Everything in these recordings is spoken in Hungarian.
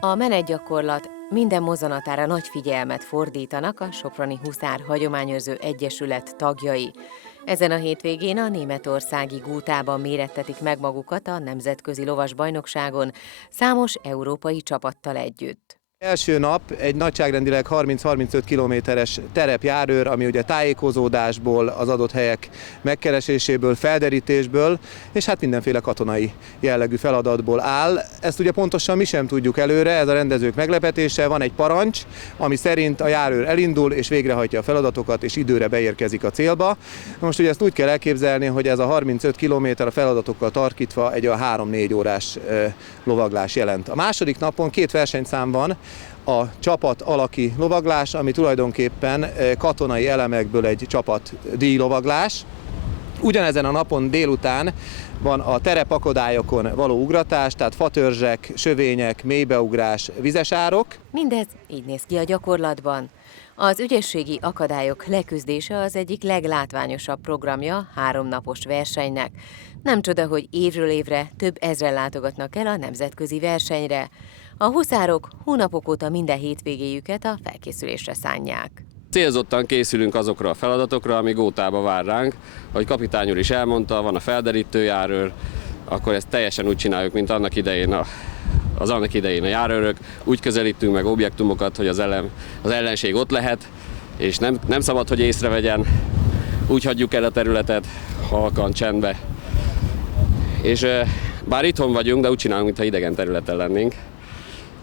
A menetgyakorlat minden mozzanatára nagy figyelmet fordítanak a Soproni Huszár Hagyományőrző Egyesület tagjai. Ezen a hétvégén a németországi Gútában mérettetik meg magukat a nemzetközi lovasbajnokságon számos európai csapattal együtt. Első nap egy nagyságrendileg 30-35 kilométeres terepjárőr, ami ugye tájékozódásból, az adott helyek megkereséséből, felderítésből, és hát mindenféle katonai jellegű feladatból áll. Ezt ugye pontosan mi sem tudjuk előre, ez a rendezők meglepetése, van egy parancs, ami szerint a járőr elindul és végrehajtja a feladatokat, és időre beérkezik a célba. Most ugye ezt úgy kell elképzelni, hogy ez a 35 kilométer a feladatokkal tarkítva egy a 3-4 órás lovaglás jelent. A második napon 2 versenyszám van, a csapat alaki lovaglás, ami tulajdonképpen katonai elemekből egy csapat díjlovaglás. Ugyanezen a napon délután van a terepakadályokon való ugratás, tehát fatörzsek, sövények, mélybeugrás, vizesárok. Mindez így néz ki a gyakorlatban. Az ügyességi akadályok leküzdése az egyik leglátványosabb programja 3 napos versenynek. Nem csoda, hogy évről évre több ezren látogatnak el a nemzetközi versenyre. A huszárok hónapok óta minden hétvégéjüket a felkészülésre szánják. Célzottan készülünk azokra a feladatokra, ami Gótába vár ránk. Ahogy kapitány úr is elmondta, van a felderítő járőr, akkor ezt teljesen úgy csináljuk, mint annak idején a járőrök. Úgy közelítünk meg objektumokat, hogy az ellenség ott lehet, és nem szabad, hogy észrevegyen. Úgy hagyjuk el a területet, halkan, csendbe. És bár itthon vagyunk, de úgy csinálunk, mintha idegen területen lennénk.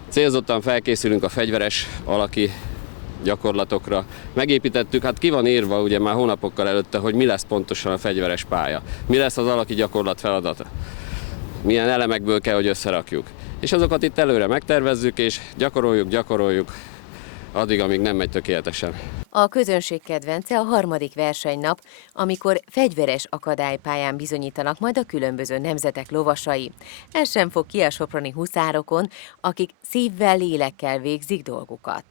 Célzottan felkészülünk a fegyveres alaki gyakorlatokra. Megépítettük, hát ki van írva ugye már hónapokkal előtte, hogy mi lesz pontosan a fegyveres pálya. Mi lesz az alaki gyakorlat feladata. Milyen elemekből kell, hogy összerakjuk. És azokat itt előre megtervezzük, és gyakoroljuk, addig, amíg nem megy tökéletesen. A közönség kedvence a 3. versenynap, amikor fegyveres akadálypályán bizonyítanak majd a különböző nemzetek lovasai. Ez sem fog ki a soproni huszárokon, akik szívvel, lélekkel végzik dolgukat.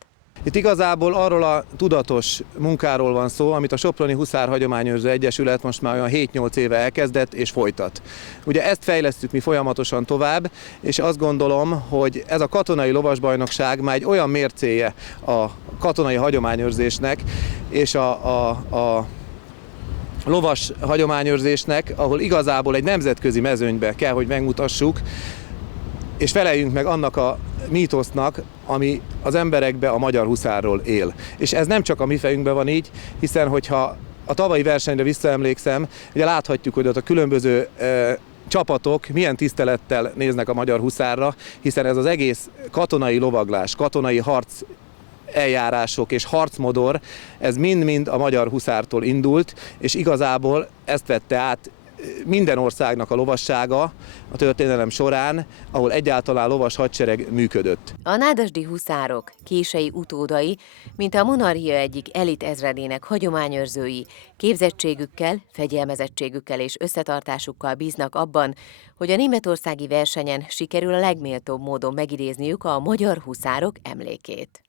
Itt igazából arról a tudatos munkáról van szó, amit a Soproni Huszár Hagyományőrző Egyesület most már olyan 7-8 éve elkezdett és folytat. Ugye ezt fejlesztjük mi folyamatosan tovább, és azt gondolom, hogy ez a katonai lovasbajnokság már egy olyan mércéje a katonai hagyományőrzésnek és a lovas hagyományőrzésnek, ahol igazából egy nemzetközi mezőnybe kell, hogy megmutassuk, és feleljünk meg annak a mítosznak, ami az emberekbe a magyar huszárról él. És ez nem csak a mi fejünkben van így, hiszen hogyha a tavalyi versenyre visszaemlékszem, ugye láthatjuk, hogy ott a különböző csapatok milyen tisztelettel néznek a magyar huszárra, hiszen ez az egész katonai lovaglás, katonai harc eljárások és harcmodor, ez mind-mind a magyar huszártól indult, és igazából ezt vette át minden országnak a lovassága a történelem során, ahol egyáltalán lovas hadsereg működött. A nádasdi huszárok kései utódai, mint a monarchia egyik elit ezredének hagyományőrzői, képzettségükkel, fegyelmezettségükkel és összetartásukkal bíznak abban, hogy a németországi versenyen sikerül a legméltóbb módon megidézniük a magyar huszárok emlékét.